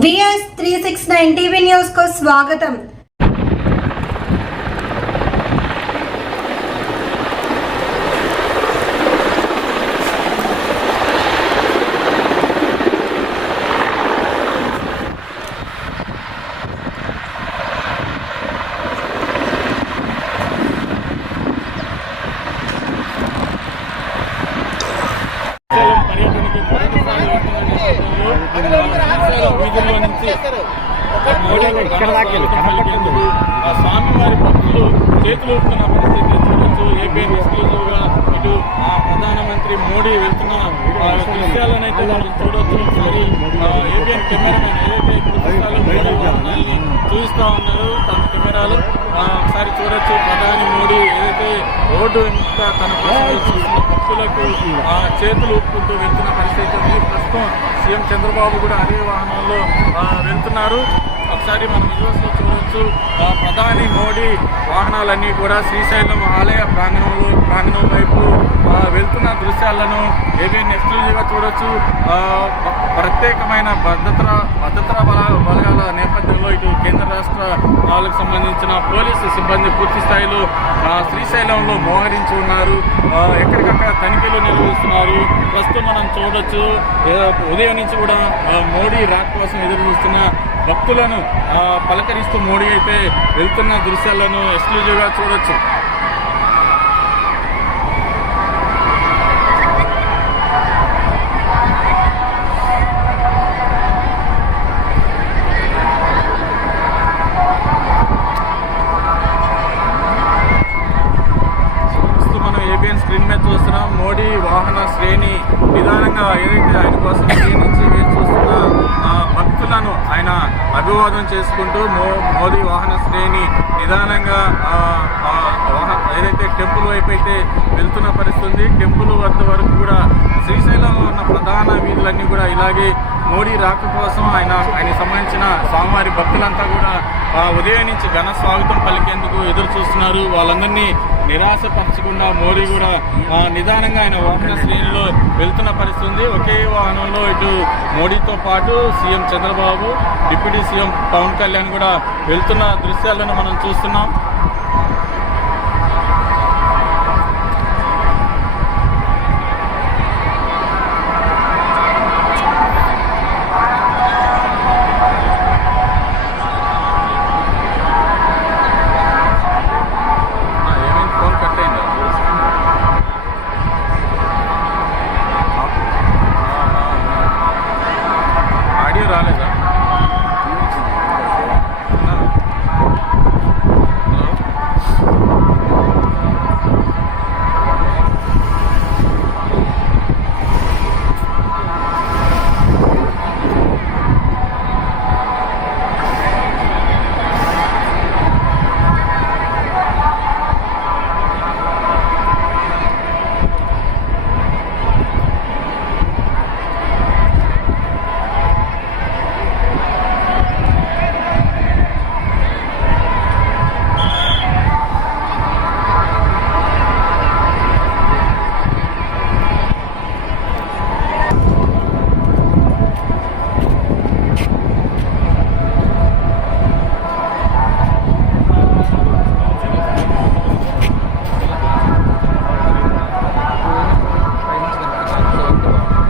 VS three six nine TV న్యూస్కు స్వాగతం. స్వామివారి భక్తులు చేతులు ఊపుతున్న పరిస్థితి చూడొచ్చు. ఏపీ ఎక్స్క్లూజివ్గా ఇటు ఆ ప్రధానమంత్రి మోడీ వెళ్తున్న ఆ దృశ్యాలను అయితే మనం చూడొచ్చు. ఒకసారి ఏబిఎన్ కెమెరామెన్ ఏదైతే వాహనాల్ని చూపిస్తా ఉన్నారు తన కెమెరాలు ఆ, ఒకసారి చూడొచ్చు ప్రధాని మోడీ ఏదైతే రోడ్డు వెంట తన భక్తులకు చేతులు ఊపుకుంటూ వెళ్తున్న పరిస్థితి ఉంది. ప్రస్తుతం సీఎం చంద్రబాబు కూడా అదే వాహనంలో వెళ్తున్నారు. ఒకసారి మనం విజువల్స్ చూడవచ్చు ప్రధాని మోడీ వాహనాలన్నీ కూడా శ్రీశైలం ఆలయ ప్రాంగణంలో ప్రాంగణం వైపు వెళ్తున్న దృశ్యాలను ఏబిఎన్ నెక్స్ట్గా చూడవచ్చు చూడొచ్చు ప్రత్యేకమైన భద్రత భద్రతా బల బలగాల నేపథ్యంలో ఇటు కేంద్ర రాష్ట్ర వాళ్ళకు సంబంధించిన పోలీసు సిబ్బంది పూర్తి స్థాయిలో శ్రీశైలంలో మోహరించి ఉన్నారు. ఎక్కడికక్కడ తనిఖీలు నిర్వహిస్తున్నారు. ప్రస్తుతం మనం చూడొచ్చు. ఉదయం నుంచి కూడా మోడీ రాక్ కోసం ఎదురు చూస్తున్న భక్తులను ఆ, పలకరిస్తూ మోడీ అయితే వెళ్తున్న దృశ్యాలను ఎక్స్క్లూజివ్గా చూడొచ్చు. మనం స్క్రీన్ మీద చూస్తున్నాం. మోడీ వాహన శ్రేణి నిదానంగా ఏదైతే ఆయన కోసం ఉదయం నుంచి వేచి చూస్తున్న ఆ, భక్తులను ఆయన అభివాదం చేసుకుంటూ మో మోదీ వాహన శ్రేణి నిదానంగా ఏదైతే టెంపుల్ వైపు అయితే వెళ్తున్న పరిస్థితి టెంపుల్ వద్ద వరకు కూడా శ్రీశైలంలో ఉన్న ప్రధాన వీధులన్నీ కూడా ఇలాగే మోడీ రాక కోసం ఆయన ఆయన సంబంధించిన స్వామివారి భక్తులంతా కూడా ఉదయం నుంచి ఘన స్వాగతం పలికేందుకు ఎదురు చూస్తున్నారు. వాళ్ళందరినీ నిరాశపరచకుండా మోడీ కూడా నిదానంగా ఆయన వాహన శ్రేణిలో వెళ్తున్న పరిస్థితి ఉంది. ఒకే వాహనంలో ఇటు మోడీతో పాటు CM Chandrababu deputy CM Pavan Kalyan కూడా వెళ్తున్న దృశ్యాలను మనం చూస్తున్నాం. naturale. Thank you.